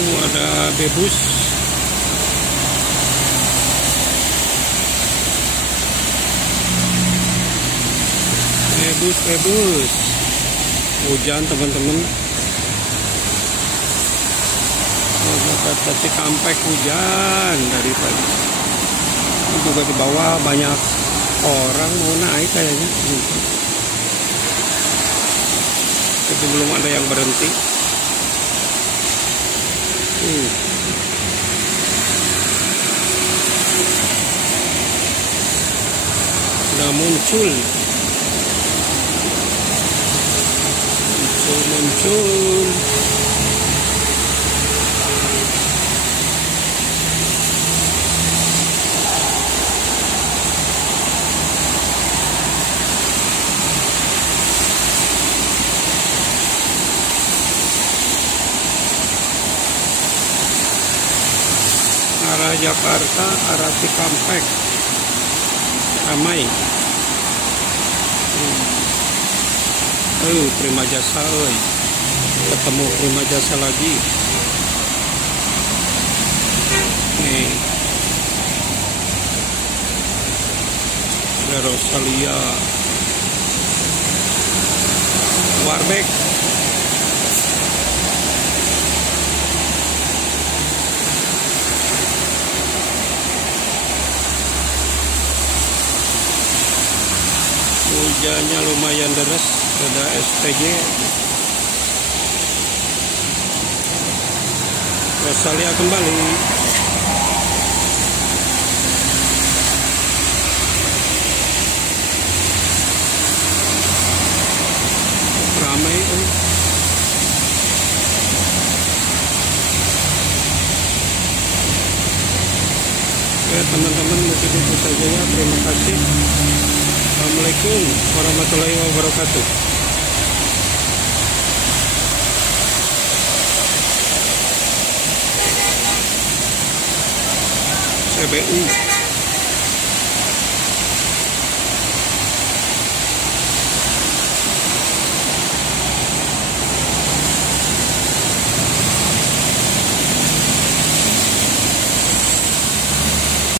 Ada bebus. Bebus. Hujan teman-teman. Kata Cikampek hujan dari pagi. Ini juga di bawah banyak orang mau naik kayaknya. Tapi belum ada yang berhenti. Udah muncul. Arah Jakarta, arah Cikampek ramai. Prima Jasa, ketemu Prima Jasa lagi. Nih, ada Rosalia, Warbeck. Hujannya lumayan deras, ada SPG. Rosalia kembali. Ramai kan. Oke teman-teman, mungkin itu saja ya. Terima kasih. Assalamualaikum warahmatullahi wabarakatuh. CBU.